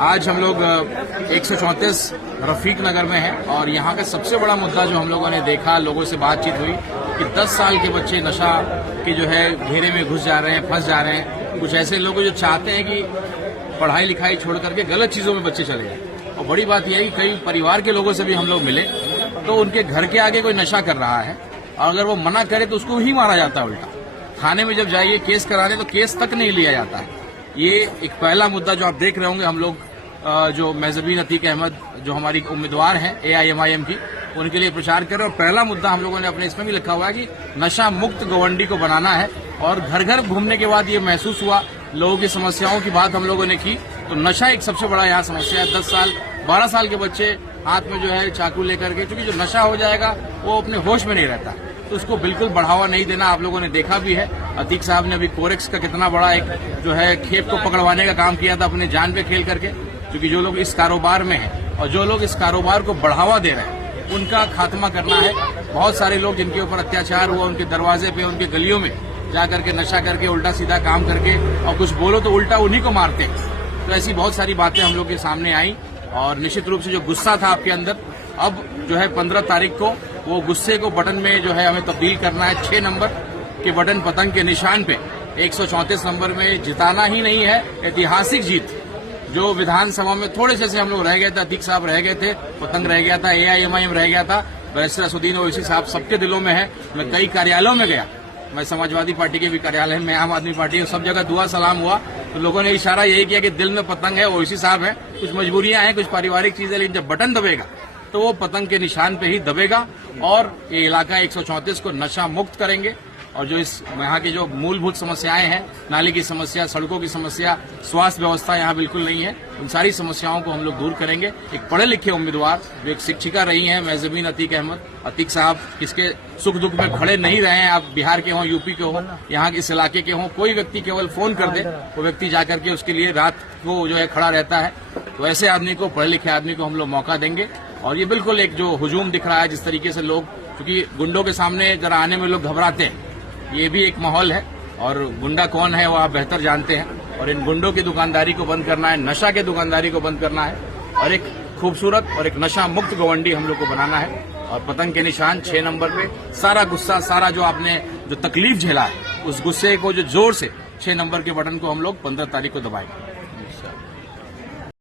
आज हम लोग 134 रफीक नगर में हैं और यहाँ का सबसे बड़ा मुद्दा जो हम लोगों ने देखा, लोगों से बातचीत हुई कि 10 साल के बच्चे नशा के जो है घेरे में घुस जा रहे हैं, फंस जा रहे हैं। कुछ ऐसे लोग जो चाहते हैं कि पढ़ाई लिखाई छोड़ करके गलत चीजों में बच्चे चले जाए। और बड़ी बात यह है कि कई परिवार के लोगों से भी हम लोग मिले तो उनके घर के आगे कोई नशा कर रहा है और अगर वो मना करे तो उसको ही मारा जाता है उल्टा। थाने में जब जाइए केस कराने तो केस तक नहीं लिया जाता है। ये एक पहला मुद्दा जो आप देख रहे होंगे, हम लोग जो मेजबीन अतीक अहमद जो हमारी उम्मीदवार हैं AIMIM की, उनके लिए प्रचार कर रहे हैं। और पहला मुद्दा हम लोगों ने अपने इसमें भी लिखा हुआ है कि नशा मुक्त गवंडी को बनाना है। और घर घर घूमने के बाद ये महसूस हुआ, लोगों की समस्याओं की बात हम लोगों ने की, तो नशा एक सबसे बड़ा यहाँ समस्या है। 10 साल 12 साल के बच्चे हाथ में जो है चाकू लेकर के, क्योंकि जो नशा हो जाएगा वो अपने होश में नहीं रहता, तो उसको बिल्कुल बढ़ावा नहीं देना। आप लोगों ने देखा भी है, अतीक साहब ने अभी कोरेक्स का कितना बड़ा एक जो है खेप को पकड़वाने का काम किया था अपने जान पे खेल करके। क्योंकि जो लोग इस कारोबार में हैं और जो लोग इस कारोबार को बढ़ावा दे रहे हैं, उनका खात्मा करना है। बहुत सारे लोग जिनके ऊपर अत्याचार हुआ, उनके दरवाजे पे, उनके गलियों में जा करके नशा करके उल्टा सीधा काम करके और कुछ बोलो तो उल्टा उन्हीं को मारते हैं। तो ऐसी बहुत सारी बातें हम लोग के सामने आई और निश्चित रूप से जो गुस्सा था आपके अंदर, अब जो है 15 तारीख को वो गुस्से को बटन में जो है हमें तब्दील करना है। 6 नंबर के बटन पतंग के निशान पे 134 नंबर में जिताना ही नहीं है, ऐतिहासिक जीत। जो विधानसभा में थोड़े से हम लोग रह गए थे, अतीक साहब रह गए थे, पतंग रह गया था, AIMIM रह गया था, बैरिस्टर असदुद्दीन ओवैसी साहब सबके दिलों में है। मैं कई कार्यालयों में गया, मैं समाजवादी पार्टी के भी कार्यालय में, आम आदमी पार्टी, सब जगह दुआ सलाम हुआ तो लोगों ने इशारा यही किया कि दिल में पतंग है, ओवैसी साहब है, कुछ मजबूरियां हैं, कुछ पारिवारिक चीजें, लेकिन जब बटन दबेगा तो वो पतंग के निशान पे ही दबेगा और ये इलाका 134 को नशा मुक्त करेंगे। और जो इस यहाँ की जो मूलभूत समस्याएं हैं, नाली की समस्या, सड़कों की समस्या, स्वास्थ्य व्यवस्था यहाँ बिल्कुल नहीं है, उन सारी समस्याओं को हम लोग दूर करेंगे। एक पढ़े लिखे उम्मीदवार जो एक शिक्षिका रही हैं मेजबीन अतीक अहमद, अतीक साहब किसके सुख दुख में खड़े नहीं रहे हैं। आप बिहार के हों, यूपी के हों, यहाँ के इस इलाके के हों, कोई व्यक्ति केवल फोन कर दे, वो व्यक्ति जाकर के उसके लिए रात को जो है खड़ा रहता है। तो ऐसे आदमी को, पढ़े लिखे आदमी को हम लोग मौका देंगे। और ये बिल्कुल एक जो हुजूम दिख रहा है, जिस तरीके से लोग, क्योंकि गुंडों के सामने जरा आने में लोग घबराते हैं, ये भी एक माहौल है। और गुंडा कौन है वो आप बेहतर जानते हैं। और इन गुंडों की दुकानदारी को बंद करना है, नशा के दुकानदारी को बंद करना है और एक खूबसूरत और एक नशा मुक्त गवंडी हम लोग को बनाना है। और पतंग के निशान 6 नंबर पे सारा गुस्सा, सारा जो आपने जो तकलीफ झेला है, उस गुस्से को जो जोर से 6 नंबर के बटन को हम लोग 15 तारीख को दबाएंगे।